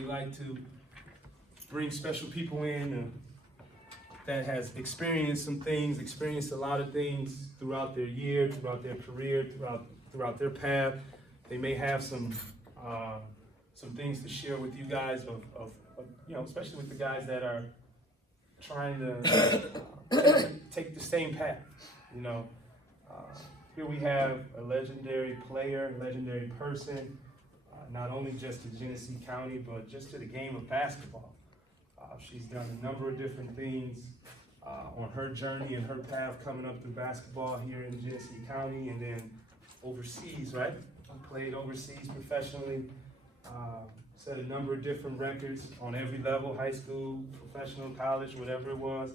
we like to bring special people in that has experienced some things, experienced a lot of things throughout their year, throughout their career, throughout their path. They may have some things to share with you guys of especially with the guys that are trying to take the same path. Here we have a legendary player, legendary person, not only just to Genesee County, but just to the game of basketball. She's done a number of different things on her journey and her path coming up through basketball here in Genesee County and then overseas, right? Played overseas professionally, set a number of different records on every level, high school, professional, college, whatever it was,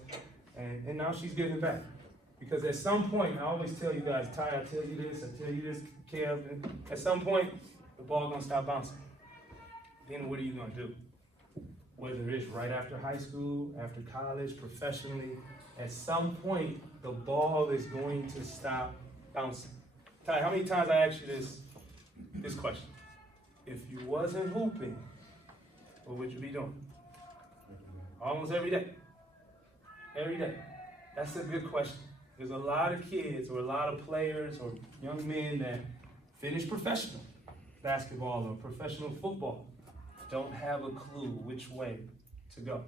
and now she's giving back. Because at some point, I always tell you guys, Ty, I tell you this, Kev, at some point, the ball gonna stop bouncing. Then what are you gonna do? Whether it's right after high school, after college, professionally, at some point, the ball is going to stop bouncing. Ty, how many times I asked you this question? If you wasn't hooping, what would you be doing? Almost every day. Every day. That's a good question. There's a lot of kids or a lot of players or young men that finish professional basketball or professional football, don't have a clue which way to go.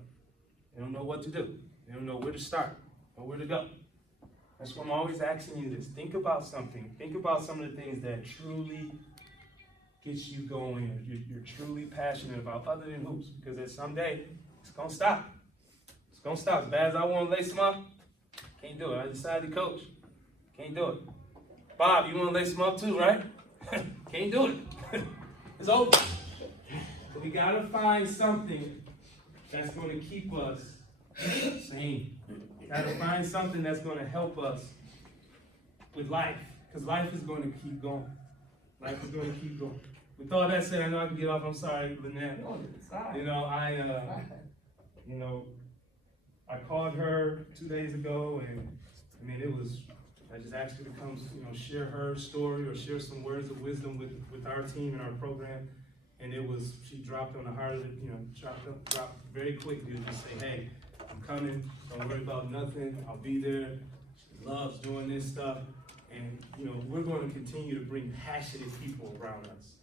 They don't know what to do. They don't know where to start or where to go. That's why I'm always asking you this. Think about something. Think about some of the things that truly gets you going, or you're truly passionate about other than hoops, because someday it's going to stop. It's going to stop. As bad as I want to lace them up, can't do it. I decided to coach. Can't do it. Bob, you want to lace them up too, right? Can't do it. It's over. So we got to find something that's going to keep us sane. Got to find something that's going to help us with life, because life is going to keep going. Life is going to keep going. With all that said, I know I can get off. I'm sorry, Linnell. I called her 2 days ago, and I just asked her to come, share her story or share some words of wisdom with our team and our program. And she dropped on the heart of it, dropped very quickly to just say, hey, I'm coming, don't worry about nothing, I'll be there. She loves doing this stuff. And, we're going to continue to bring passionate people around us.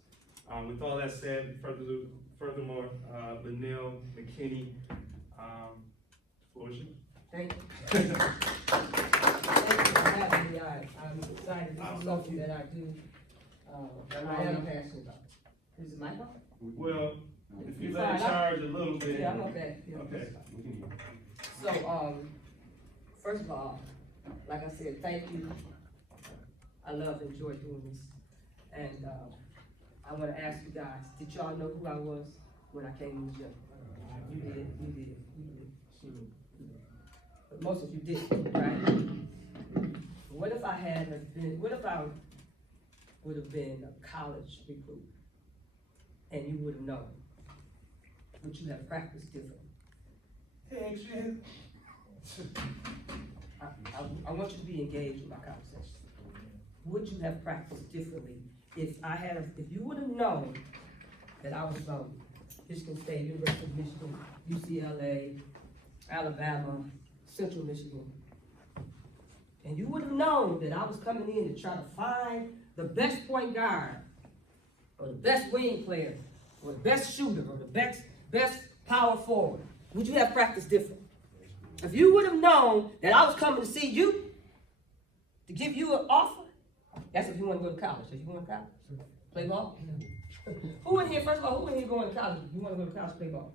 With all that said, furthermore, Linnell McKenney, floor is yours. Thank you. Thank you for having me. I'm excited. This is something that I do. I am passionate about. Is it my fault? Well, if you let it charge a little bit. Yeah, I'm okay. Yeah. Okay. So, first of all, like I said, thank you. I love and enjoy doing this. And I want to ask you guys, did y'all know who I was when I came in the gym? You did. But most of you didn't, right? What if I would have been a college recruit and you would have known? Would you have practiced differently? I want you to be engaged with my conversation. Would you have practiced differently if you would have known that I was from Michigan State, University of Michigan, UCLA, Alabama, Central Michigan, and you would have known that I was coming in to try to find the best point guard, or the best wing player, or the best shooter, or the best power forward, would you have practiced different? If you would have known that I was coming to see you, to give you an offer, that's if you want to go to college. If you want to college, play ball. Who in here, first of all, who in here going to college? If you want to go to college, play ball.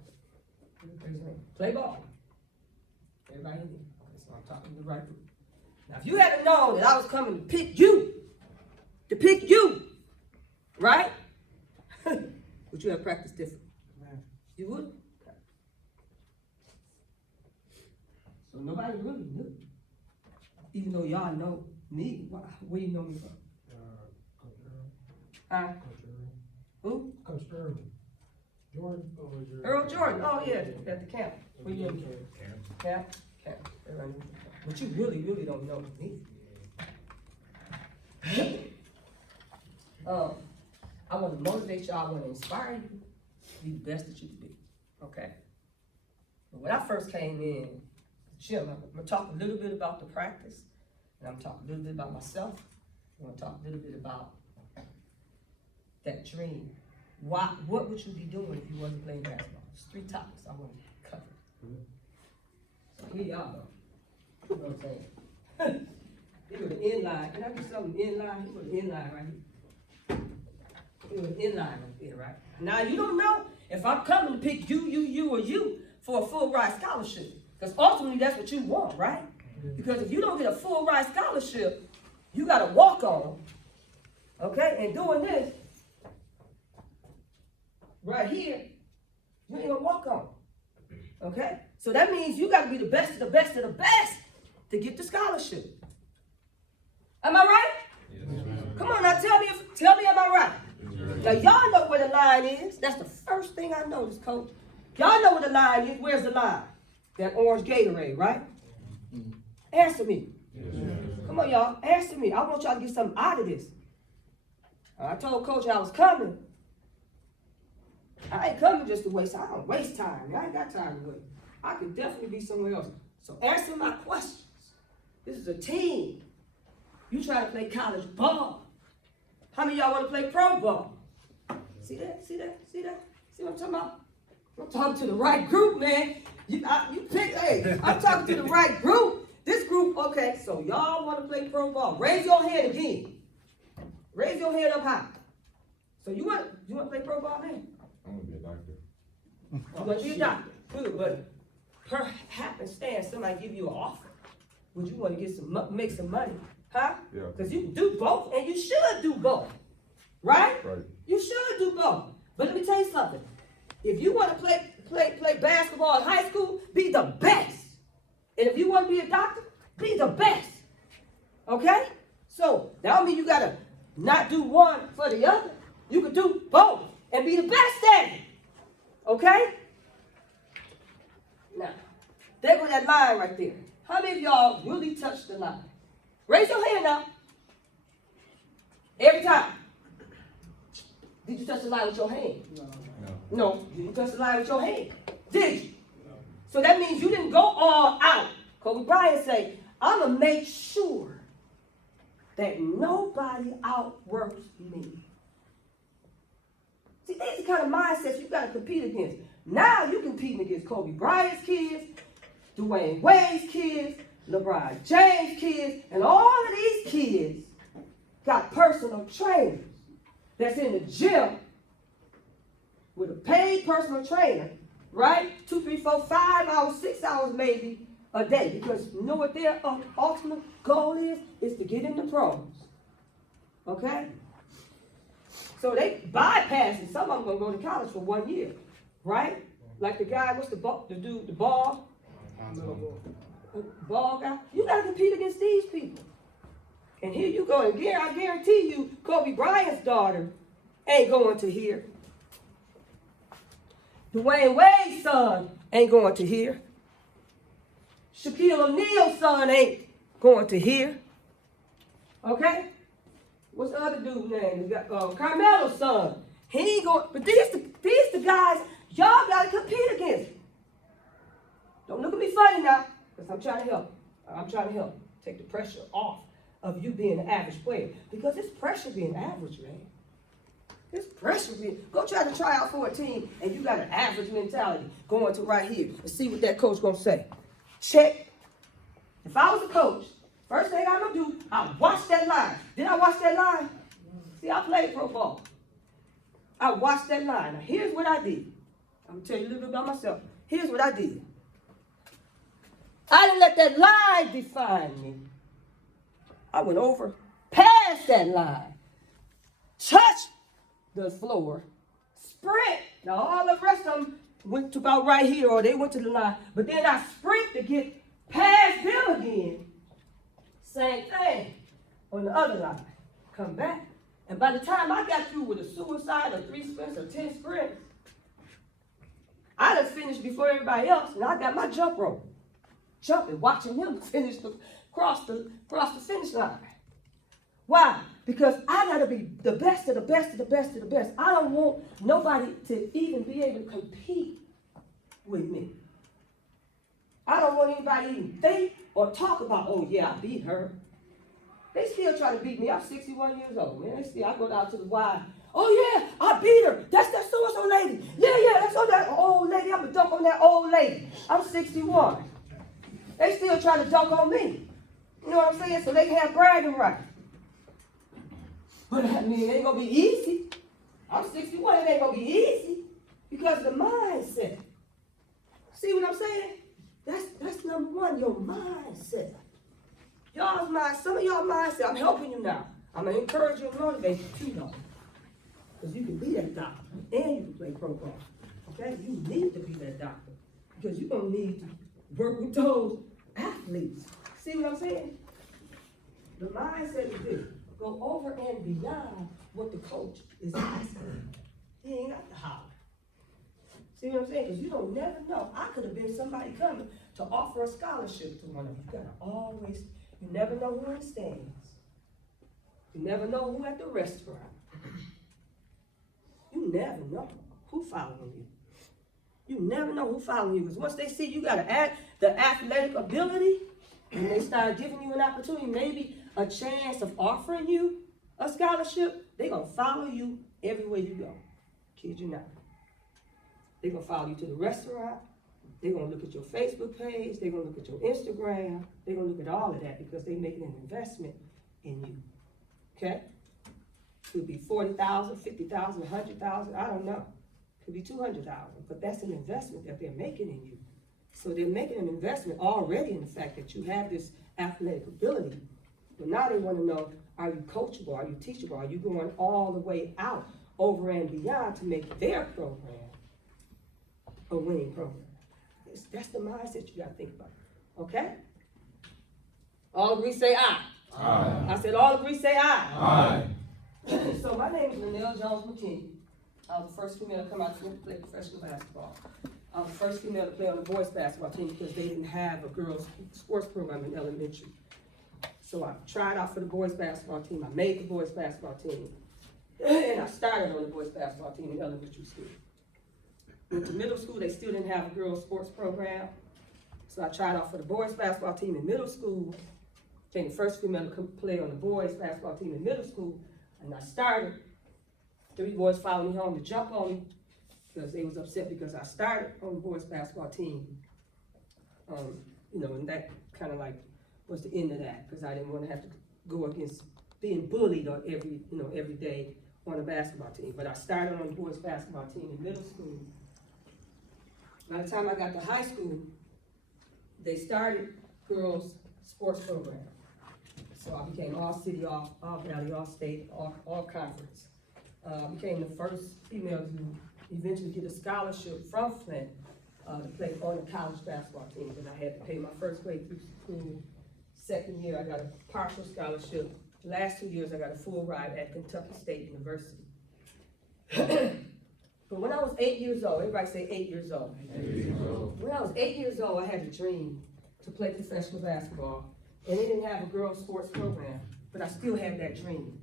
Play ball. Everybody in here. Okay, so I'm talking to the right group. Now, if you had known that I was coming to pick you, right? Would you have practiced different? You would? Okay. So nobody really knew. Even though y'all know me, where do you know me from? Coach Earl. Huh? Coach Earl. Who? Coach Earl. Jordan. Earl Jordan. Oh yeah, at the camp. Where you in camp? But you really don't know me. I want to motivate y'all. I want to inspire you. be the best that you can be, okay? But when I first came in, Jim, I'm gonna talk a little bit about the practice, and I'm talking a little bit about myself. I'm gonna talk a little bit about that dream. What would you be doing if you wasn't playing basketball? There's 3 topics I want to cover. So here y'all go. You know what I'm saying? Here with the inline. Can I do something inline? Here with the inline right here. Here with the inline right there, right? Now you don't know if I'm coming to pick you, or you for a full ride scholarship. Because ultimately that's what you want, right? Because if you don't get a full ride scholarship, you gotta walk on. Okay? And doing this right here, you ain't gonna walk on. Okay? So that means you gotta be the best of the best of the best to get the scholarship. Am I right? Yes. Come on now, tell me am I right? Yes. Now y'all know where the line is. That's the first thing I noticed, coach. Y'all know where the line is. Where's the line? That orange Gatorade, right? Answer me. Yes. Come on, y'all. Answer me. I want y'all to get something out of this. I told coach I was coming. I ain't coming just to waste time. I don't waste time. I ain't got time to waste. I could definitely be somewhere else. So answer my questions. This is a team. You try to play college ball. How many of y'all want to play pro ball? See that? See that? See that? See what I'm talking about? I'm talking to the right group, man. You pick, hey, I'm talking to the right group. This group, okay, so y'all want to play pro ball. Raise your hand again. Raise your hand up high. So you want to play pro ball, man? I'm gonna be a doctor. You want to be a doctor? Good, but per happenstance, somebody give you an offer. Would you want to get make some money? Huh? Yeah. Because you can do both, and you should do both. Right? Right. You should do both. But let me tell you something. If you want to play basketball in high school, be the best. And if you want to be a doctor, be the best. Okay? So that don't mean you gotta not do one for the other. You can do both and be the best at it. Okay? Now, there go that line right there. How many of y'all really touched the line? Raise your hand now. Every time. Did you touch the line with your hand? No. You didn't touch the line with your hand. Did you? No. So that means you didn't go all out. Kobe Bryant say, I'm going to make sure that nobody outworks me. See, these are the kind of mindsets you got to compete against. Now you're competing against Kobe Bryant's kids, Dwayne Wade's kids, LeBron James' kids, and all of these kids got personal trainers that's in the gym with a paid personal trainer, right? 2, 3, 4, 5 hours, 6 hours maybe a day, because you know what their ultimate goal is to get in the pros. Okay? So they bypassing. Some of them gonna go to college for 1 year, right? Like the guy, what's the dude, the ball guy. You gotta compete against these people. And here you go. And I guarantee you, Kobe Bryant's daughter ain't going to here. Dwayne Wade's son ain't going to here. Shaquille O'Neal's son ain't going to here. Okay? What's the other dude's name? Carmelo's son. He ain't going. But these the guys y'all got to compete against. Don't look at me funny now, because I'm trying to help. I'm trying to help. Take the pressure off of you being an average player. Because it's pressure being average, man. It's pressure being. Go try to try out for a team and you got an average mentality going to right here and see what that coach gonna say. Check. If I was a coach, first thing I'm gonna do, I watch that line. Did I watch that line? See, I played pro ball. I watched that line. Now here's what I did. I'm gonna tell you a little bit about myself. Here's what I did. I didn't let that line define me. I went over, past that line, touched the floor, sprint. Now all the rest of them went to about right here, or they went to the line. But then I sprint to get past them again. Same thing on the other line. Come back. And by the time I got through with a suicide or 3 sprints or 10 sprints, I done finished before everybody else, and I got my jump rope. Jumping, watching them finish cross the finish line. Why? Because I gotta be the best of the best of the best of the best. I don't want nobody to even be able to compete with me. I don't want anybody to even think or talk about, oh yeah, I beat her. They still try to beat me. I'm 61 years old, man. I go down to the Y. Oh yeah, I beat her. That's that so-and-so lady. Yeah, that's that old lady. I'm gonna dunk on that old lady. I'm 61. They still try to dunk on me. You know what I'm saying? So they can have bragging rights. But I mean, it ain't gonna be easy. I'm 61, it ain't gonna be easy. Because of the mindset. See what I'm saying? That's number one, your mindset. Y'all's mind, some of y'all mindset, I'm helping you now. I'm gonna encourage you and motivate you too, though. Because you can be that doctor and you can play pro ball. Okay? You need to be that doctor. Because you're gonna need to work with those athletes. See what I'm saying? The mindset is this. Go over and beyond what the coach is asking. He ain't got to holler. See what I'm saying? Because you don't never know. I could have been somebody coming to offer a scholarship to one of you. You gotta always, you never know who in the stands. You never know who at the restaurant. You never know who following you. You never know who following you. Because once they see you got the athletic ability, and they start giving you an opportunity, maybe a chance of offering you a scholarship, they're going to follow you everywhere you go. Kid you not. They're going to follow you to the restaurant. They're going to look at your Facebook page. They're going to look at your Instagram. They're going to look at all of that because they're making an investment in you. Okay? Could be 40,000, 50,000, 100,000, I don't know. Could be 200,000, but that's an investment that they're making in you. So they're making an investment already in the fact that you have this athletic ability. But now they want to know, are you coachable? Are you teachable? Are you going all the way out, over and beyond to make their program a winning program? That's the mindset you got to think about. Okay? All agree, say aye. Aye. I said all agree, say aye. Aye. So my name is Linnell Jones-McKenney. I was the first female to come out to play professional basketball. I was the first female to play on the boys basketball team because they didn't have a girls sports program in elementary. So I tried out for the boys basketball team. I made the boys basketball team. And I started on the boys basketball team in elementary school. Went to middle school, they still didn't have a girls sports program. So I tried out for the boys basketball team in middle school. Became the first female to play on the boys basketball team in middle school. And I started. 3 boys followed me home to jump on me because they was upset because I started on the boys basketball team. And that kind of like was the end of that because I didn't want to have to go against being bullied on every day on a basketball team. But I started on the boys basketball team in middle school. By the time I got to high school, they started girls sports program. So I became all city, all valley, all state, all conference. Became the first female to eventually get a scholarship from Flint to play on the college basketball team. And I had to pay my first way through school. Second year, I got a partial scholarship. The last 2 years, I got a full ride at Kentucky State University. But when I was 8 years old, everybody say 8 years old. 8 years old. When I was 8 years old, I had a dream to play professional basketball. And they didn't have a girls' sports program, but I still had that dream.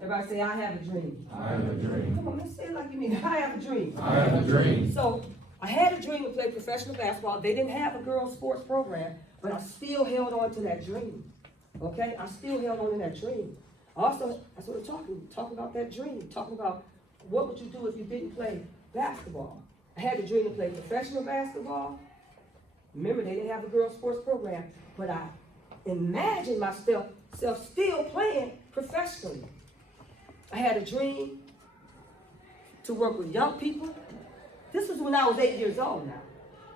Everybody say, I have a dream. I have a dream. Come on, let's say it like you mean. I have a dream. I have a dream. So I had a dream to play professional basketball. They didn't have a girls' sports program, but I still held on to that dream. Okay? I still held on to that dream. Also, that's what I'm talking about that dream. Talking about what would you do if you didn't play basketball. I had the dream to play professional basketball. Remember, they didn't have a girls' sports program, but I imagined myself still playing professionally. I had a dream to work with young people. This was when I was 8 years old now.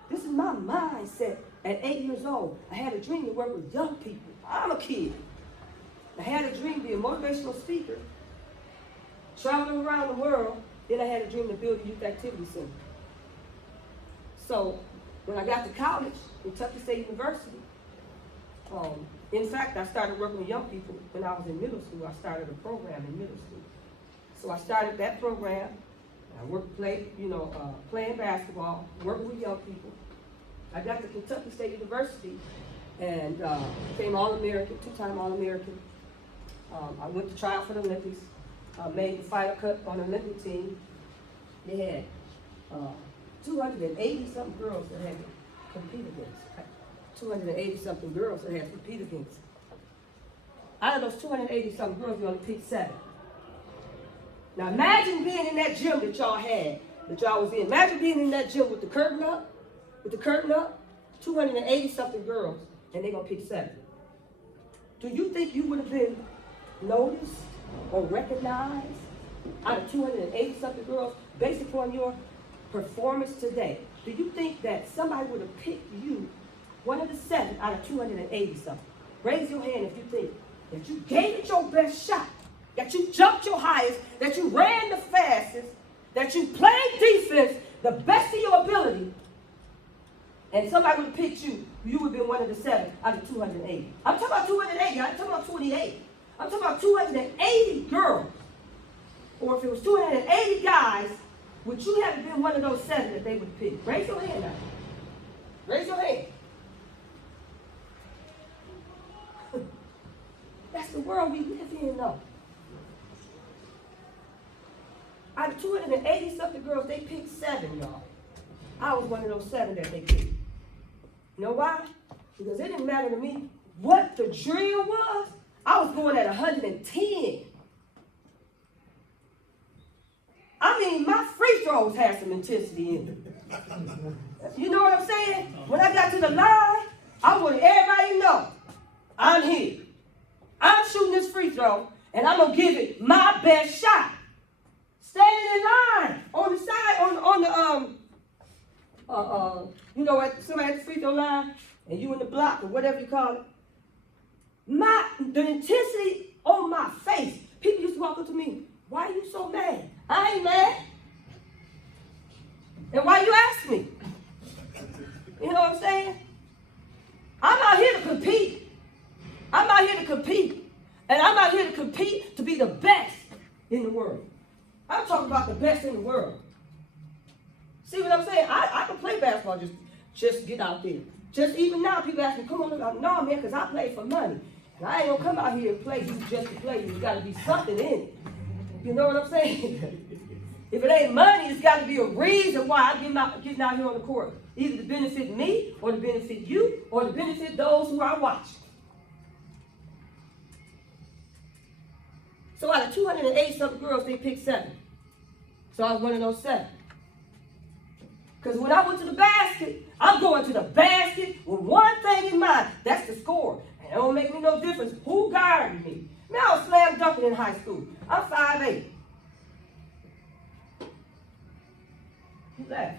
This is my mindset at 8 years old. I had a dream to work with young people. I'm a kid. I had a dream to be a motivational speaker, traveling around the world. Then I had a dream to build a youth activity center. So when I got to college, Kentucky State University, in fact, I started working with young people when I was in middle school. I started a program in middle school. So I started that program. I playing basketball, working with young people. I got to Kentucky State University and became All-American, 2-time All-American. I went to try out for the Olympics, made the final cut on the Olympic team. They had 280-something girls that had to compete against. 280-something girls that had to compete against. Out of those 280-something girls, we only picked 7. Now imagine being in that gym that y'all had, that y'all was in. Imagine being in that gym with the curtain up, 280-something girls, and they're gonna pick 7. Do you think you would have been noticed or recognized out of 280-something girls based upon your performance today? Do you think that somebody would have picked you, one of the 7 out of 280-something? Raise your hand if you think that you gave it your best shot, that you jumped your highest, that you ran the fastest, that you played defense the best of your ability, and somebody would have picked you, you would have been one of the 7 out of 280. I'm talking about 280, I'm talking about 28. I'm talking about 280 girls. Or if it was 280 guys, would you have been one of those 7 that they would pick? Raise your hand now. Raise your hand. That's the world we live in, though. Out of 280-something girls, they picked 7, y'all. I was one of those 7 that they picked. You know why? Because it didn't matter to me what the drill was. I was going at 110. I mean, my free throws had some intensity in them. You know what I'm saying? When I got to the line, I wanted everybody to know, I'm here. I'm shooting this free throw, and I'm going to give it my best shot. Standing in line on the side, you know, somebody at the free throw line, and you in the block or whatever you call it. The intensity on my face. People used to walk up to me, why are you so mad? I ain't mad. And why you ask me? You know what I'm saying? I'm out here to compete. I'm out here to compete. And I'm out here to compete to be the best in the world. I'm talking about the best in the world. See what I'm saying? I can play basketball, just get out there. Just even now, people ask me, come on, no, man, because I play for money. And I ain't gonna come out here and play just to play. There's gotta be something in it. You know what I'm saying? If it ain't money, it's gotta be a reason why I'm getting out here on the court. Either to benefit me, or to benefit you, or to benefit those who are watching. So out of 208-something girls, they picked 7. So I was one of those 7. Because when I went to the basket, I'm going to the basket with one thing in mind. That's the score. And it don't make me no difference who guarded me. Man, I was slam dunking in high school. I'm 5'8". Who's that?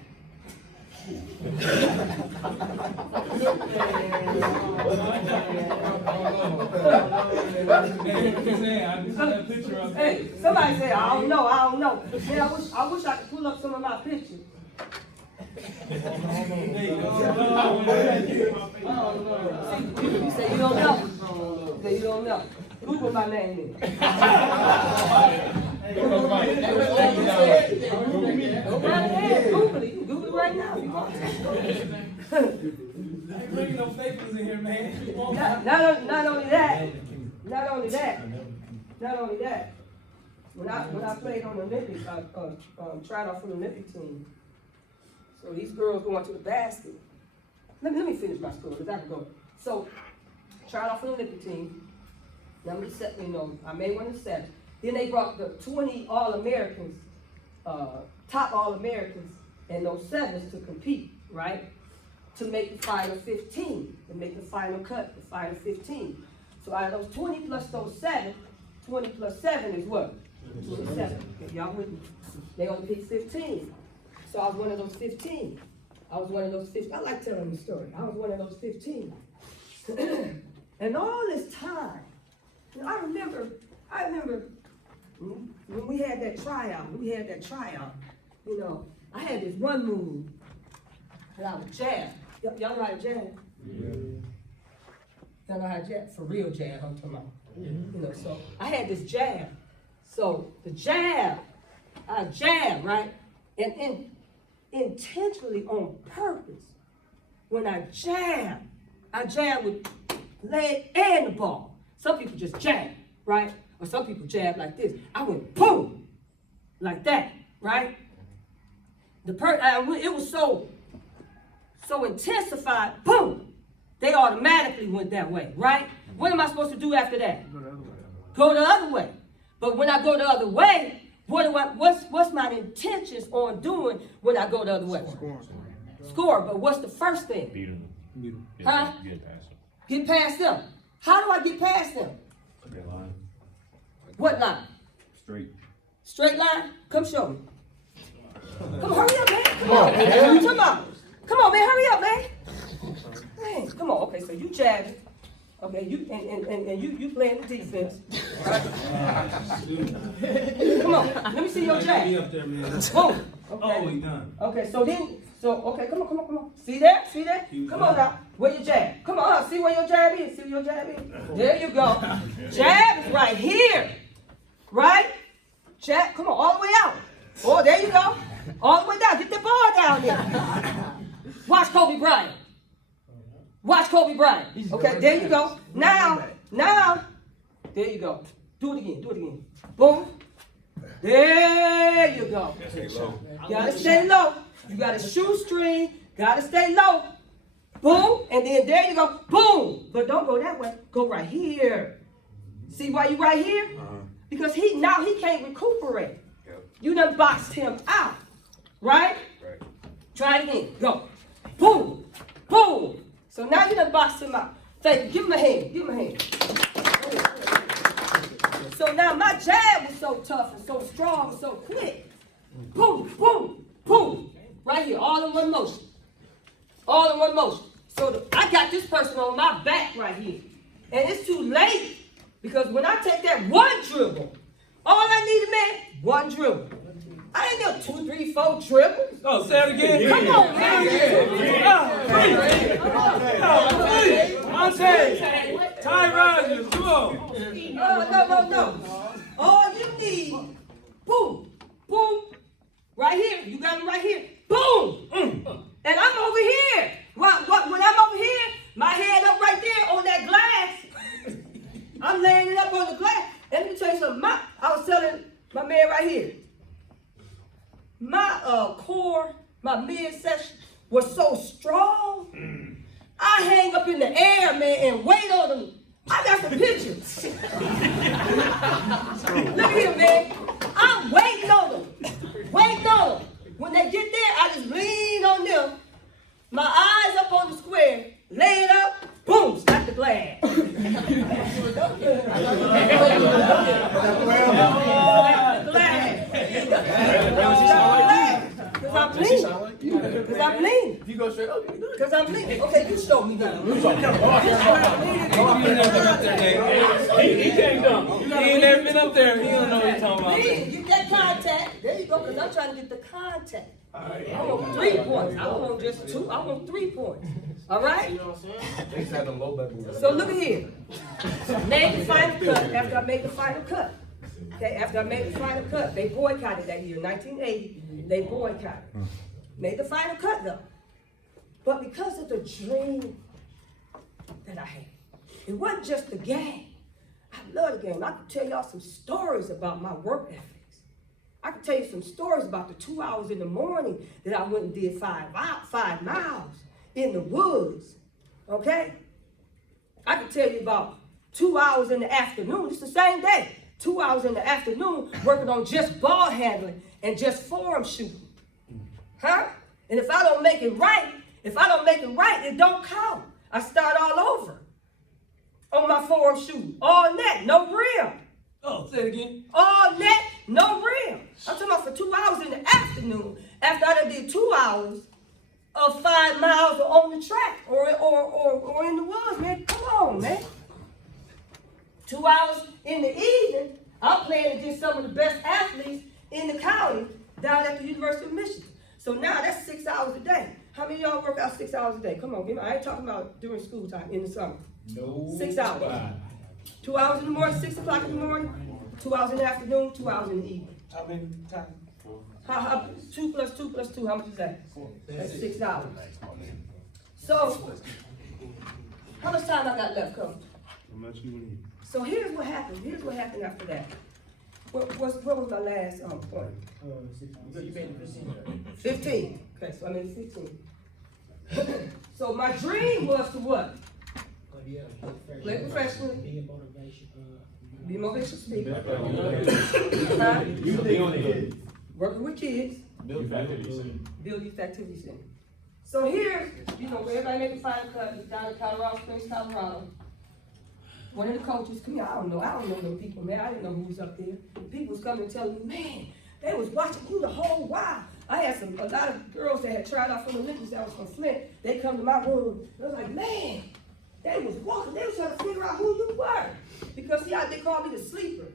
Hey, somebody said, I don't know. Man, I wish I could pull up some of my pictures. You say you don't know. You say you don't know. Google my name in. Go right ahead, Google it. You can Google it right now if you want to. I ain't bringing no papers in here, man. Not only that. When I played on the Olympics, I tried out for the Olympic team. So these girls going to the basket. Let me finish my story because I can go. So tried out for the Olympic team. Number 7, you know, I made one of the 7. Then they brought the 20 All-Americans, top All-Americans, and those 7s to compete, right? To make the final 15, to make the final cut, the final 15. So out of those 20 plus those 7, 20 plus 7 is what? 27. Y'all with me? They only picked 15. So I was one of those 15. I like telling the story. I was one of those 15. And all this time, you know, I remember when we had that tryout, you know, I had this one move that I would jab. Y'all know how to jab? Yeah. Y'all know how to jab? For real jab, I'm talking about. Yeah. You know, so I had this jab. So the jab, I jab, right? And intentionally on purpose, when I jab with leg and the ball. Some people just jab, right? Or some people jab like this. I went boom, like that, right? It was so intensified, boom, they automatically went that way, right? What am I supposed to do after that? Go the other way. But when I go the other way, what's my intentions on doing when I go the other way? Score. But what's the first thing? Beat him. Huh? Get past him. Get past them. How do I get past them? That line. What line? Straight. Straight line? Come show me. Come hurry up, man. Come on, man. What you talking about? Come on, man. Hurry up, man. Man, come on. Okay, so you jabbing. Okay, you you playing the defense. Come on, let me see your jab. Be up there, man. Boom. Oh, Okay. we done. Okay, okay, come on. See that? Come on now. Where your jab? Come on, see where your jab is. There you go. Jab is right here. Right? Jab, come on, all the way out. Oh, there you go. All the way down. Get the ball down there. Watch Kobe Bryant. Okay, there you go. Now, there you go. Do it again. Boom. There you go. Gotta stay low. You got a shoestring. Gotta stay low. Boom. And then there you go. Boom. But don't go that way. Go right here. See why you right here? Because he can't recuperate. You done boxed him out. Right? Try it again. Go. Boom. Boom. So now you done boxed him out. Thank you. Give him a hand. So now my jab was so tough and so strong and so quick. Boom, boom, boom. Right here, all in one motion. So I got this person on my back right here. And it's too late because when I take that one dribble, all I needed, man, one dribble. I ain't know 2, 3, 4 dribbles. Oh, say it again. Come on, man. Ty Rogers, come on. No. All you need, boom, boom, right here. You got him right here. Boom. And I'm over here. When I'm over here, my head up right there on that glass. I'm laying it up on the glass. And let me tell you something. I was telling my man right here. My core, my midsection was so strong. I hang up in the air, man, and wait on them. I got some pictures. Look here, man. I'm waiting on them. When they get there, I just lean on them. My eyes up on the square, lay it up, boom, slap the glass. Because I'm lean. You go straight up, you do it. Because I'm lean. Okay, you show me that. He can't come. He ain't never been up there. He don't know what he's talking about. Lean, get that contact. There you go, because I'm trying to get the contact. I want 3 points. I don't want just 2. I want 3 points. All right? So look at here. Made the final cut. After I made the final cut. Okay, after I made the final cut, they boycotted that year, 1980. They boycotted. Made the final cut though. But because of the dream that I had, it wasn't just the game. I love the game. I could tell y'all some stories about my work ethics. I could tell you some stories about the 2 hours in the morning that I went and did 5 miles in the woods. Okay? I could tell you about 2 hours in the afternoon. It's the same day. 2 hours in the afternoon working on just ball handling and just form shooting. Huh? And if I don't make it right, it don't count. I start all over on my form shooting. All net, no rim. Oh, say it again. All net, no rim. I'm talking about for 2 hours in the afternoon after I done did 2 hours of 5 miles on the track or in the woods, man. Come on, man. 2 hours in the evening, I'm playing against some of the best athletes in the county down at the University of Michigan. So now that's 6 hours a day. How many of y'all work out 6 hours a day? Come on, give me. I ain't talking about during school time in the summer. No. 6 hours. 2 hours in the morning, 6 o'clock in the morning, 2 hours in the afternoon, 2 hours in the evening. How many times? 2 plus 2 plus 2, how much is that? That's 6 hours. So, how much time I got left, Coach? How much you need? So here's what happened. Here's what happened after that. What was my last point? You made it 15. 15. Okay, so I made 15. So my dream was to what? Play professionally. Be a motivation. Be a motivational speaker. Huh? You be on the kids. Working with kids. Build activities. Build youth activity center. So here, you know, where everybody make the final cut is down in Colorado Springs, Colorado. One of the coaches, come here, I don't know them people, man. I didn't know who was up there. People was coming and telling me, man, they was watching you the whole while. I had a lot of girls that had tried out for the Olympics that was from Flint. They come to my room. I was like, man, they was walking. They was trying to figure out who you were. Because see, they called me the sleeper.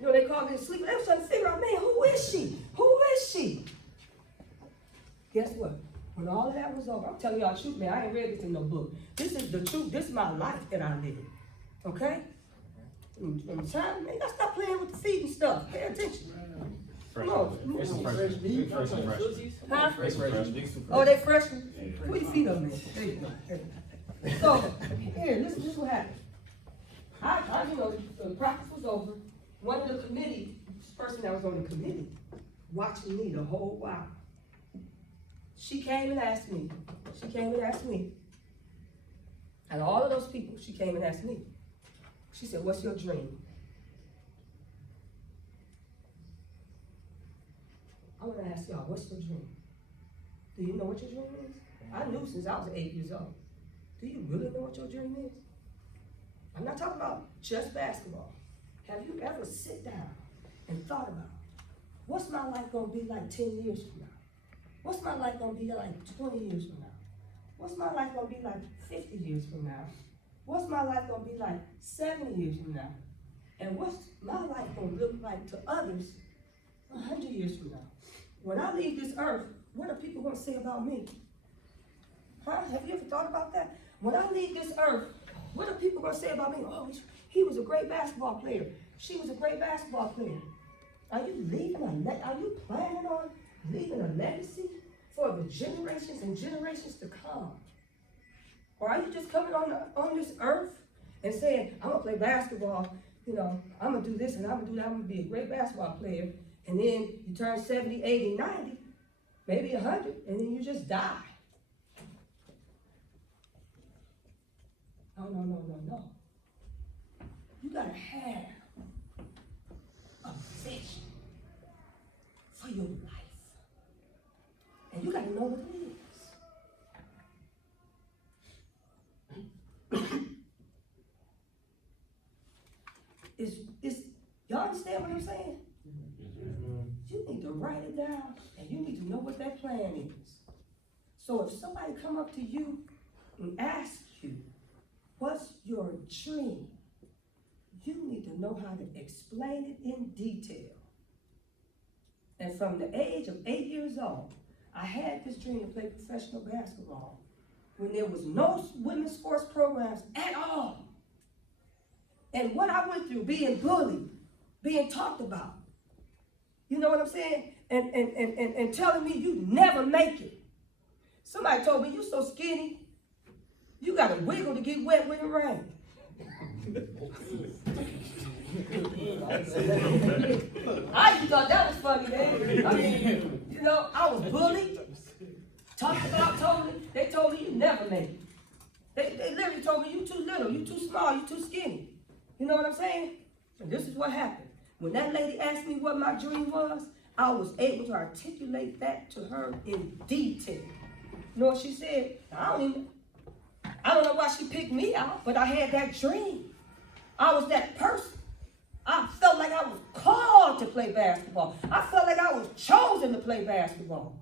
You know, they called me the sleeper. They was trying to figure out, man, who is she? Who is she? Guess what? When all of that was over, I'm telling y'all the truth, man, I ain't read this in no book. This is the truth. This is my life that I live. Okay? From time, man, y'all stop playing with the feet and stuff. Pay attention. Come on. It's some fresh. It's fresh and fresh. Huh? It's fresh. Oh, they freshmen? Put your feet up, man. There you go. There you go. So, here, this is what happened. I you know, the practice was over. One of the committee, this person that was on the committee, watching me the whole while. She came and asked me. And all of those people, she came and asked me. She said, what's your dream? I want to ask y'all, what's your dream? Do you know what your dream is? I knew since I was 8 years old. Do you really know what your dream is? I'm not talking about just basketball. Have you ever sit down and thought about, what's my life gonna be like 10 years from now? What's my life gonna be like 20 years from now? What's my life gonna be like 50 years from now? What's my life gonna be like 70 years from now? And what's my life gonna look like to others 100 years from now? When I leave this earth, what are people gonna say about me? Huh? Have you ever thought about that? When I leave this earth, what are people gonna say about me? Oh, he was a great basketball player. She was a great basketball player. Are you planning on leaving a legacy for the generations and generations to come? Or are you just coming on this earth and saying, I'm gonna play basketball, you know, I'm gonna do this and I'm gonna do that, I'm gonna be a great basketball player, and then you turn 70, 80, 90, maybe 100, and then you just die. No. You gotta have a vision for your life. And you gotta know what it is. Y'all understand what I'm saying? You need to write it down and you need to know what that plan is. So if somebody come up to you and ask you, what's your dream? You need to know how to explain it in detail. And from the age of 8 years old, I had this dream to play professional basketball when there was no women's sports programs at all. And what I went through, being bullied, being talked about, you know what I'm saying? And telling me you never make it. Somebody told me, you so skinny, you gotta wiggle to get wet when it rains. I just thought that was funny, man. I mean, you know, I was bullied, talked about, they told me you never make it. They literally told me you too little, you too small, you too skinny. You know what I'm saying? And this is what happened. When that lady asked me what my dream was, I was able to articulate that to her in detail. You know what she said? I don't know why she picked me out, but I had that dream. I was that person. I felt like I was called to play basketball. I felt like I was chosen to play basketball.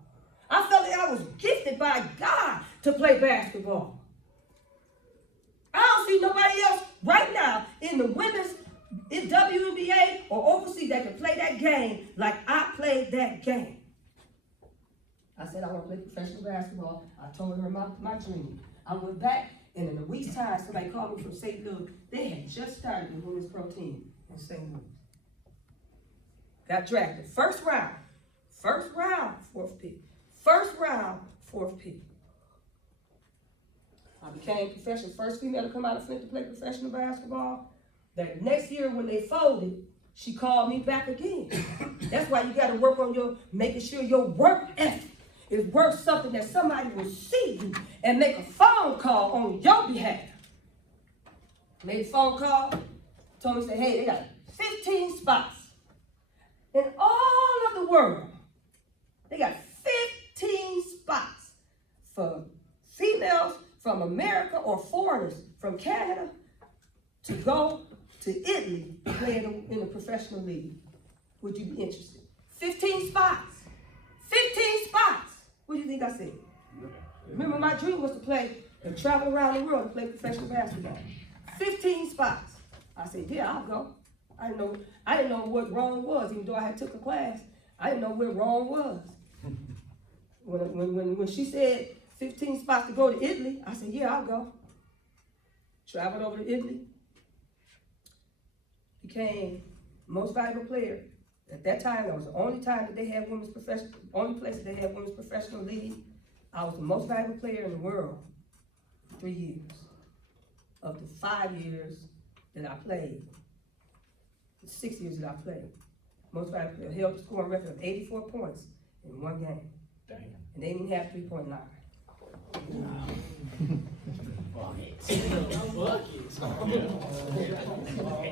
I felt like I was gifted by God to play basketball. I don't see nobody else right now in the women's in WNBA or overseas that can play that game like I played that game. I said I want to play professional basketball. I told her my dream. I went back, and in a week's time, somebody called me from St. Louis. They had just started the women's pro team in St. Louis. Got drafted. First round, fourth pick. First round, fourth pick. I became professional, first female to come out of Flint to play professional basketball. That next year when they folded, she called me back again. That's why you got to work on making sure your work ethic is worth something that somebody will see you and make a phone call on your behalf. Made a phone call, told me, say, hey, they got 15 spots in all of the world. They got 15 spots for females from America or foreigners from Canada to go to Italy to play in the professional league. Would you be interested? 15 spots. 15 spots. What do you think I said? Remember, my dream was to travel around the world to play professional basketball. 15 spots. I said, yeah, I'll go. I didn't know what wrong was, even though I had took a class. I didn't know where wrong was. When she said 15 spots to go to Italy, I said, yeah, I'll go. Traveled over to Italy. Became most valuable player. At that time, that was the only time that they had women's professional, only place that they had women's professional league. I was the most valuable player in the world for 3 years. Of the 5 years that I played, the 6 years that I played, most valuable player, held the scoring record of 84 points in one game. Damn. And they didn't have 3-point line.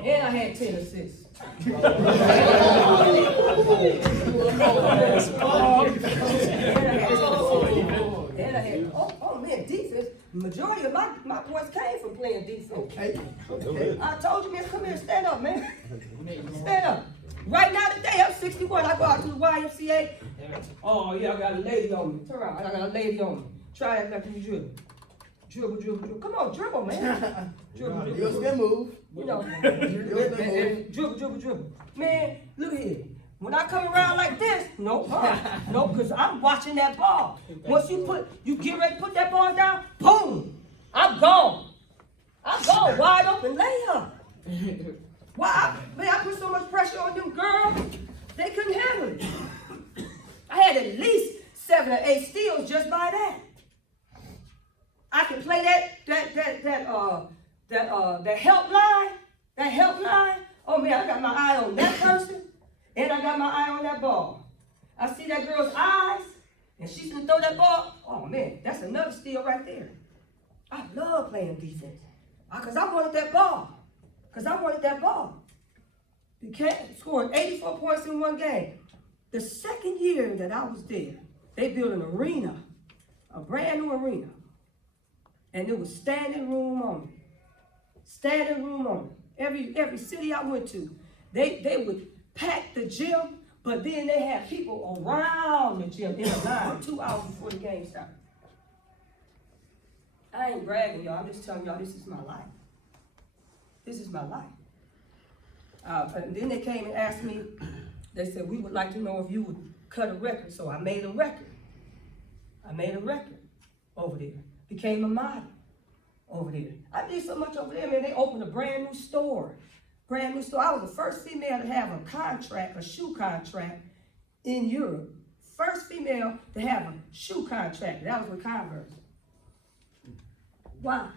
And I had 10 assists. And I had, oh man, defense. The majority of my points came from playing defense. I told you, man, come here, stand up, man. Stand up. Right now today, I'm 61. I go out to the YMCA. Oh yeah, I got a lady on me. Turn around, I got a lady on me. Try that like you dribble. Dribble. Come on, dribble, man. Dribble. You still move. You know, and dribble. Man, look here. When I come around like this, no, because I'm watching that ball. Once you get ready to put that ball down, boom, I'm gone. Wide open layup. Why? I put so much pressure on them girls, they couldn't handle it. I had at least 7 or 8 steals just by that. I can play that help line. Oh man, I got my eye on that person, and I got my eye on that ball. I see that girl's eyes, and she's gonna throw that ball. Oh man, that's another steal right there. I love playing defense, because I wanted that ball. Scored 84 points in one game. The second year that I was there, they built an arena, a brand new arena. And there was standing room on it. Every city I went to, they would pack the gym, but then they had people around the gym in a line 2 hours before the game started. I ain't bragging, y'all. I'm just telling y'all this is my life. This is my life. And then they came and asked me, they said, we would like to know if you would cut a record. So I made a record. Over there. Became a model over there. I did so much over there, man. They opened a brand new store. I was the first female to have a shoe contract in Europe. First female to have a shoe contract. That was with Converse. Why?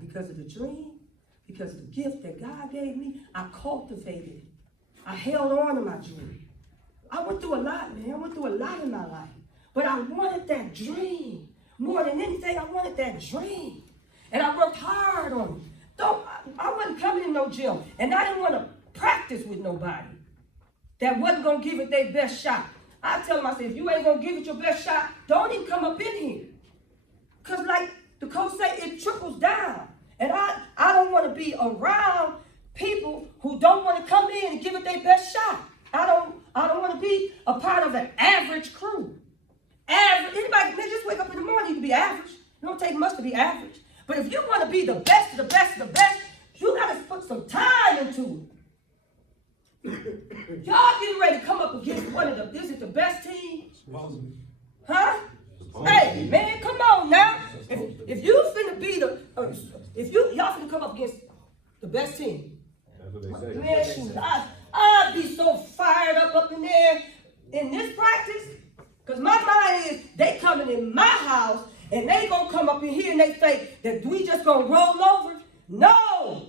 Because of the dream. Because of the gift that God gave me, I cultivated it. I held on to my dream. I went through a lot, man. I went through a lot in my life. But I wanted that dream. More than anything, I wanted that dream. And I worked hard on it. I wasn't coming in no gym. And I didn't want to practice with nobody that wasn't going to give it their best shot. I tell them, I said, if you ain't going to give it your best shot, don't even come up in here. Because like the coach said, it trickles down. And I don't want to be around people who don't want to come in and give it their best shot. I don't want to be a part of an average crew. Anybody, man, just wake up in the morning, you can be average. It don't take much to be average. But if you want to be the best of the best of the best, you got to put some time into it. Y'all getting ready to come up against is it the best team? Huh? Hey, man, come on now. If you finna be y'all finna come up against the best team. That's what they say. Man, shoot, I'd be so fired up in there in this practice. Because my mind is, they coming in my house, and they gonna come up in here and they think that we just gonna roll over. No.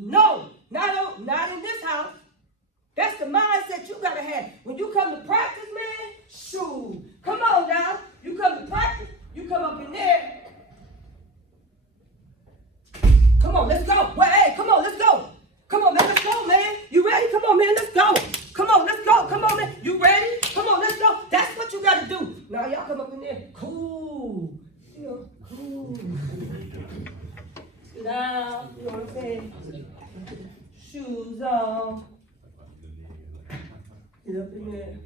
No, not in this house. That's the mindset you gotta have. When you come to practice, man, shoot. Come on now. You come to practice, you come up in there. Come on, let's go. Well, hey, come on, let's go. Come on, man, let's go, man. You ready? Come on, man, let's go. Come on, let's go. Come on, man. You ready? Come on, let's go. That's what you gotta do. Now y'all come up in there. Cool. You know, cool. Sit down. You know what I'm saying? Shoes on. Get up in there.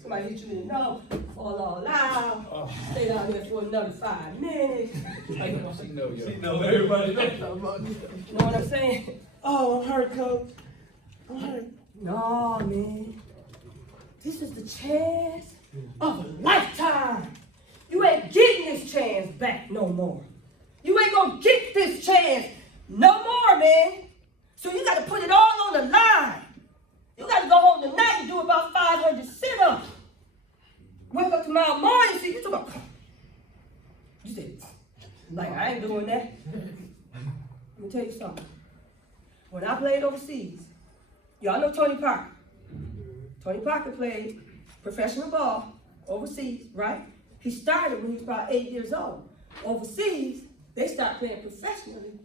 Somebody hit you in the nose, fall all out. Stay down there for another 5 minutes. She know everybody knows. You know what I'm saying? Oh, I'm hurt, coach. I'm hurt. No, man. This is the chance of a lifetime. You ain't getting this chance back no more. You ain't gonna get this chance no more, man. So you gotta put it all on the line. You gotta go home tonight and do about 500 sit-ups. Wake up tomorrow morning, see, you talking about, you said, like, I ain't doing that. Let me tell you something. When I played overseas, y'all know Tony Parker. Tony Parker played professional ball overseas, right? He started when he was about 8 years old. Overseas, they start playing professionally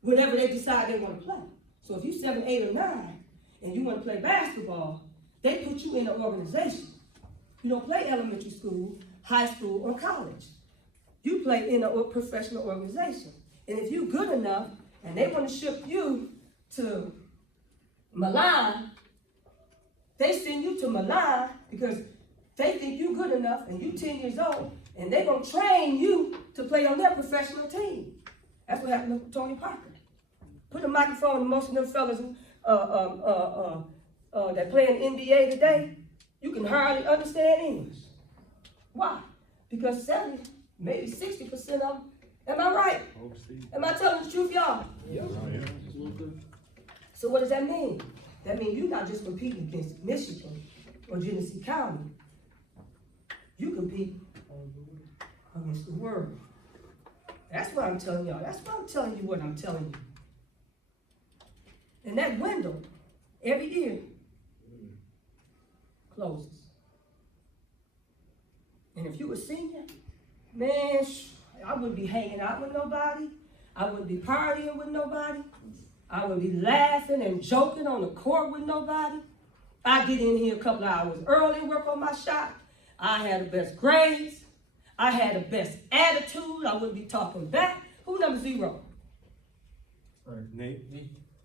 whenever they decide they want to play. So if you're 7, 8, or 9, and you want to play basketball, they put you in an organization. You don't play elementary school, high school, or college. You play in a professional organization. And if you're good enough, and they want to ship you to Milan, they send you to Milan because they think you're good enough, and you're 10 years old, and they're going to train you to play on their professional team. That's what happened to Tony Parker. Put a microphone in most of them fellas that play in NBA today, you can hardly understand English. Why? Because 70, maybe 60% of them, am I right? Am I telling the truth, y'all? Yes. So what does that mean? That means you're not just competing against Michigan or Genesee County. You compete against the world. That's what I'm telling y'all. That's why I'm telling you what I'm telling you. And that window, every year, closes. And if you a senior, man, I wouldn't be hanging out with nobody. I wouldn't be partying with nobody. I wouldn't be laughing and joking on the court with nobody. I get in here a couple of hours early and work on my shot. I had the best grades. I had the best attitude. I wouldn't be talking back. Who number 0? Nate.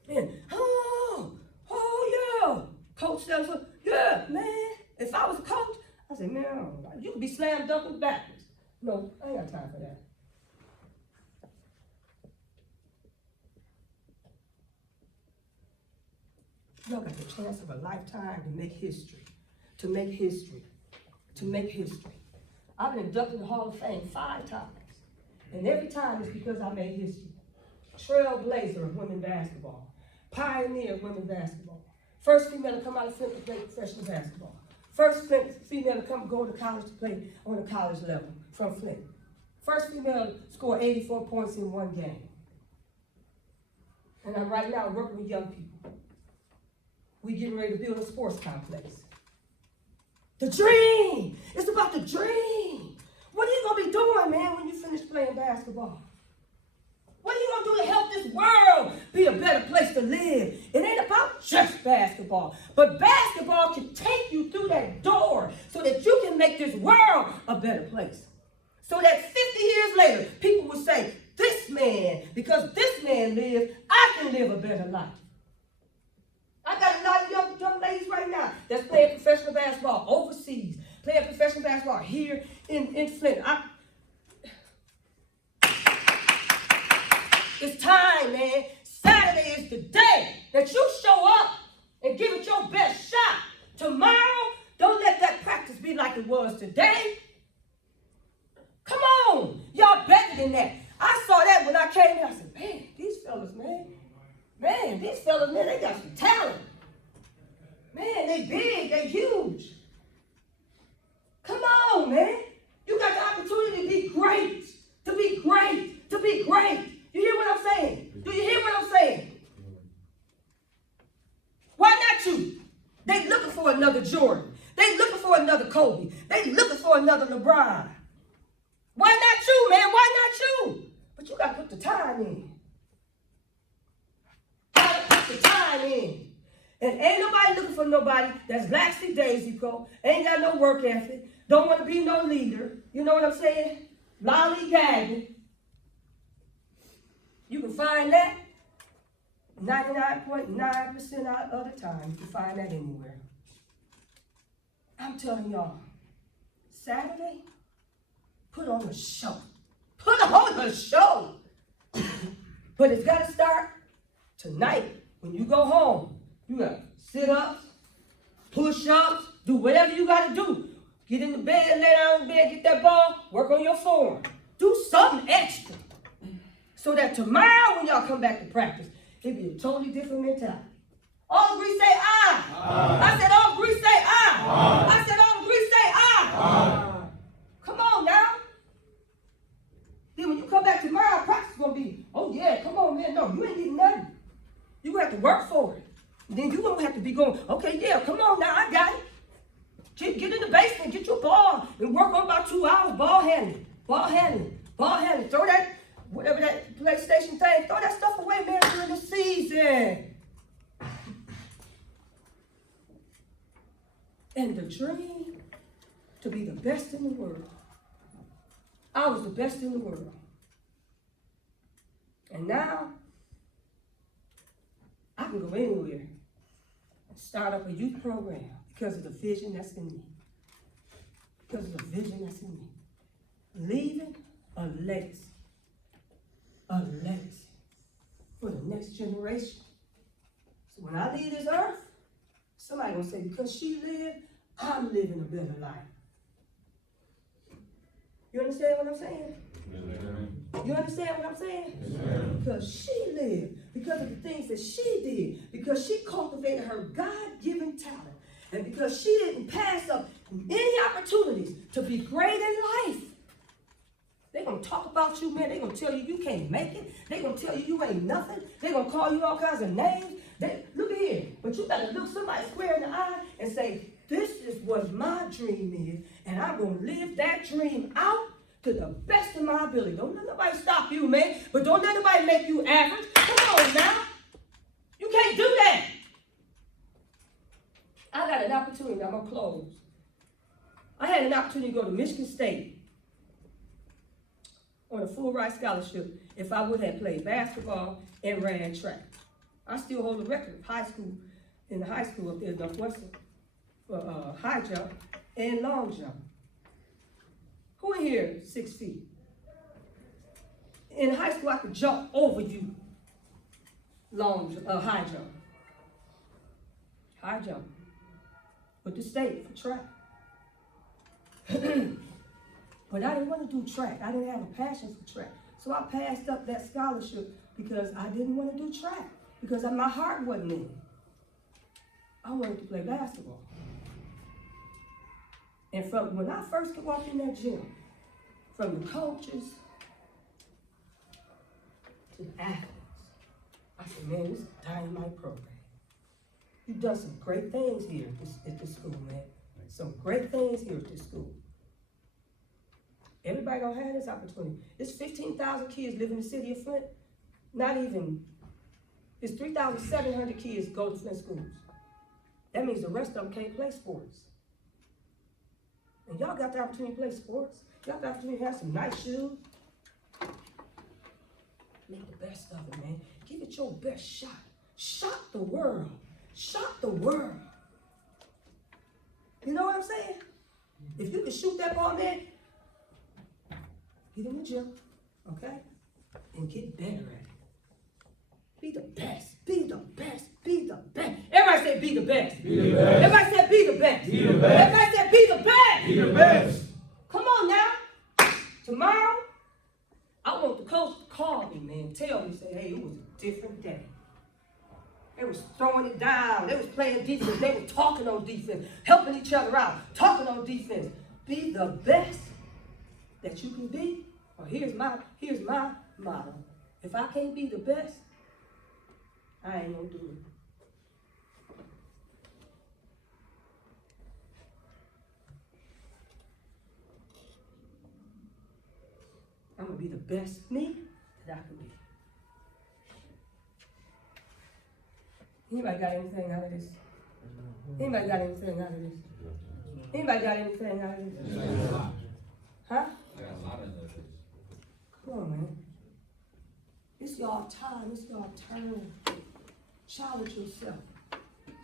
Man, oh yeah. Coach says, yeah, man. If I was a coach, I said, man, you could be slam dunking backwards. No, I ain't got time for that. Y'all got the chance of a lifetime to make history, to make history, to make history. I've been inducted in the Hall of Fame 5 times, and every time it's because I made history. Trailblazer of women's basketball, pioneer of women's basketball, first female to come out of Flint to play professional basketball, first female to go to college to play on the college level from Flint, first female to score 84 points in 1 game. And I'm right now working with young people. We getting ready to build a sports complex. The dream! It's about the dream! What are you gonna be doing, man, when you finish playing basketball? What are you gonna do to help this world be a better place to live? It ain't about just basketball, but basketball can take you through that door so that you can make this world a better place. So that 50 years later, people will say, this man, because this man lived, I can live a better life. I got a lot of young ladies right now that's playing professional basketball overseas, playing professional basketball here in Flint. It's time, man. Saturday is the day that you show up and give it your best shot. Tomorrow, don't let that practice be like it was today. Come on. Y'all better than that. I saw that when I came here. I said, man, these fellas, these fellas, they got some talent. Man, they big, they huge. Come on, man. You got the opportunity to be great, to be great, to be great. You hear what I'm saying? Do you hear what I'm saying? time in. Gotta put the time in. And ain't nobody looking for nobody that's laxy daisy pro, ain't got no work ethic, don't want to be no leader. You know what I'm saying? Lollygagging. You can find that 99.9% of the time. You can find that anywhere. I'm telling y'all, Saturday, put on a show. Put on a show. But it's got to start tonight. When you go home, you got sit-ups, push-ups, do whatever you got to do. Get in the bed, lay down in the bed, get that ball, work on your form. Do something extra. So that tomorrow when y'all come back to practice, it'll be a totally different mentality. All agree say aye. I said all agree say aye. I said all agree say aye. Come on now. Then when you come back tomorrow, practice is going to be, oh yeah, come on man, no, you ain't getting nothing. You going to have to work for it. And then you going to have to be going, okay, yeah, come on now, I got it. Get in the basement, get your ball, and work on about 2 hours, ball handling. Throw that, whatever that PlayStation thing, throw that stuff away, man, during the season. And the dream to be the best in the world. I was the best in the world. And now, I can go anywhere and start up a youth program because of the vision that's in me. Because of the vision that's in me. Leaving a legacy. A legacy for the next generation. So when I leave this earth, somebody gonna say, because she lived, I'm living a better life. You understand what I'm saying? You understand what I'm saying? Because she lived, because of the things that she did, because she cultivated her God-given talent, and because she didn't pass up any opportunities to be great in life. They're going to talk about you, man. They're going to tell you you can't make it. They're going to tell you you ain't nothing. They're going to call you all kinds of names. Look at here. But you got to look somebody square in the eye and say, this is what my dream is, and I'm going to live that dream out to the best of my ability. Don't let nobody stop you, man. But don't let nobody make you average. Come on now. You can't do that. I got an opportunity. I'm going to close. I had an opportunity to go to Michigan State on a full ride scholarship if I would have played basketball and ran track. I still hold the record in the high school up there in Northwestern for high jump and long jump. Who in here 6 feet? In high school, I could jump over you. High jump. High jump. With the state for track. But I didn't want to do track. I didn't have a passion for track. So I passed up that scholarship because I didn't want to do track. Because my heart wasn't in it. I wanted to play basketball. And from when I first walked in that gym, from the coaches to the athletes, I said, man, this is a dynamite program. You've done some great things here at this school, man. Some great things here at this school. Everybody don't have this opportunity. There's 15,000 kids live in the city of Flint. There's 3,700 kids go to Flint schools. That means the rest of them can't play sports. And y'all got the opportunity to play sports. Y'all got the opportunity to have some nice shoes. Make the best of it, man. Give it your best shot. Shock the world. Shock the world. You know what I'm saying? If you can shoot that ball, man, get in the gym, okay? And get better at it. Be the best. Be the best. Be the best. Everybody say be the best. Be the best. Everybody say be the best. Be the best. Everybody say be the best. Be the best. Come on now. Tomorrow, I want the coach to call me, man. Tell me, say, hey, it was a different day. They was throwing it down. They was playing defense. They was talking on defense, helping each other out, talking on defense. Be the best that you can be. Or here's my motto. If I can't be the best, I ain't gonna do it. I'm gonna be the best me That could be. Anybody got anything out of this? Anybody got anything out of this? Anybody got anything out of this? Huh? Come on, man. It's y'all time, it's y'all turn. Challenge yourself.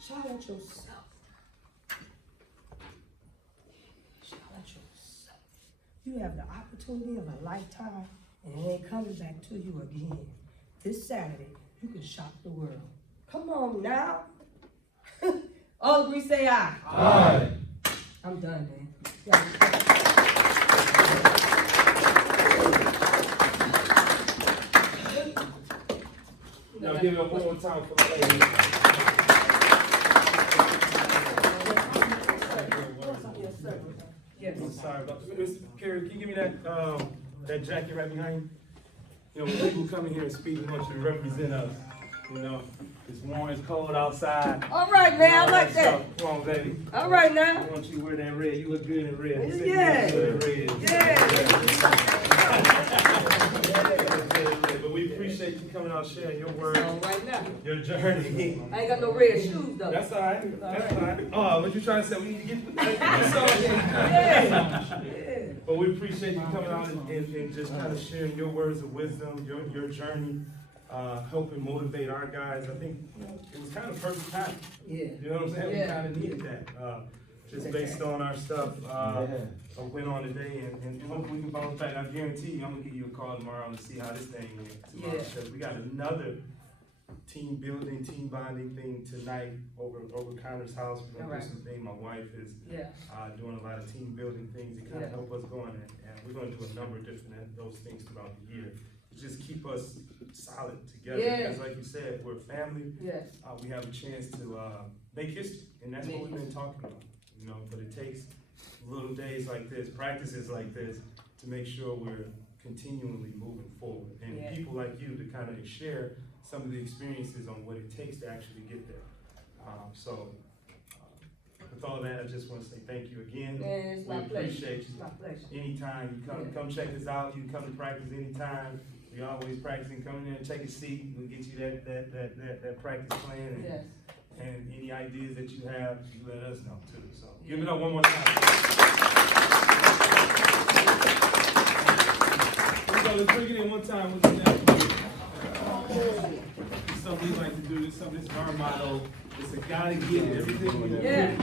Challenge yourself. Challenge yourself. You have the opportunity of a lifetime, and it ain't coming back to you again. This Saturday, you can shock the world. Come on now. All agree, say aye. Aye. I'm done, man. Yeah. Now give it up one more time for the ladies. Yes, sir. Yes. I'm sorry about this. Mr. Carey, can you give me that jacket right behind you? You know, when people come in here and speak, we want you to represent us. You know, it's warm, it's cold outside. All right, man, I like that. Stuff. Come on, baby. All right I now. want you to wear that red. You look good in red. You said you Yeah. look good in red. Yeah. But we appreciate you coming out sharing your words, All right now. your journey. I ain't got no red shoes though. That's all right. That's all right. Oh, what you trying to say? We need to get Yeah. But we appreciate you coming out and just kind of sharing your words of wisdom, your journey, helping motivate our guys. I think it was kind of perfect time. Yeah. You know what I'm saying? We Yeah. kind of needed that. Just based on our stuff, went on today, and hopefully we can bounce back. I guarantee you, I'm gonna give you a call tomorrow to see how this thing went tomorrow. Yeah. Because we got another team building, team bonding thing tonight over Connor's house. We're gonna All right. do some things. My wife is Yeah. doing a lot of team building things to kind Yeah. of help us going, and we're gonna do a number of different those things throughout the year to just keep us solid together. Yeah. Because like you said, we're family. Yes. We have a chance to make history, and that's what we've been talking about. You know, but it takes little days like this, practices like this, to make sure we're continually moving forward. And Yeah. people like you to kind of share some of the experiences on what it takes to actually get there. With all that, I just want to say thank you again. Man, it's my We pleasure. appreciate you. It's my pleasure. Anytime you come, Yeah. come check us out. You can come to practice anytime. We always practicing. Come in there and take a seat. We'll get you that practice plan. And, Yes. and any ideas that you have, you let us know too. So give it up one more time. Let's bring it in one time. We'll do that. It's something we like to do. It's something that's our motto. It's a gotta get it. Everything we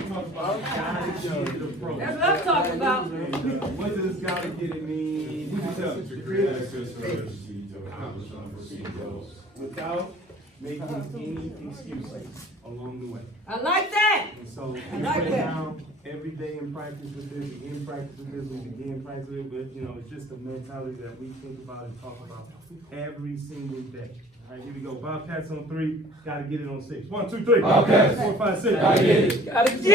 talk about, gotta get it approach. That's what I'm talking about. And, what does gotta get it mean? You can tell. Without making any excuses along the way. I like that. And so we I like sit that. down every day in practice with this, again practice with this, we begin practice with it, but you know, it's just a mentality that we think about and talk about every single day. All right, here we go. Bobcats on 3, gotta get it on 6. 1, 2, 3. Bobcats. 4, 5, 6. Gotta get it. Gotta get it.